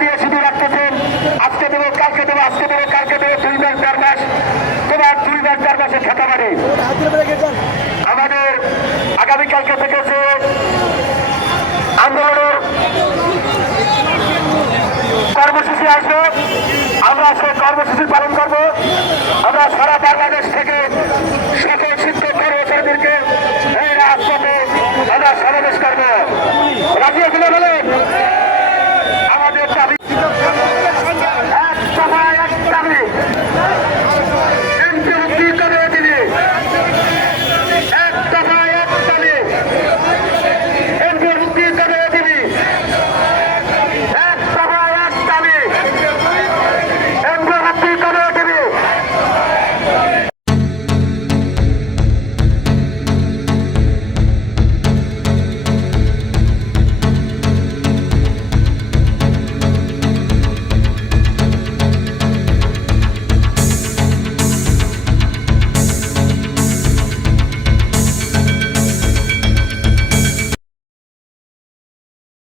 দিয়ে শুধু রাখতেছেন। আজকে দেবো, কালকে দেবো, আজকে দেবো, কালকে দেবো দুই মাস চার মাস। তোমার দুই মাস চার মাসে খেতে পারে আমাদের আগামীকালকে থেকে যে আন্দোলনের কর্মসূচি আসবে। আমরা সেই কর্মসূচি পালন করব। আমরা সারা বাংলাদেশ থেকে সকল শিক্ষক কর্মচারীদেরকে এই রাজপথে আমরা সমাবেশ করব। রাজিয়া আছেন বলেন?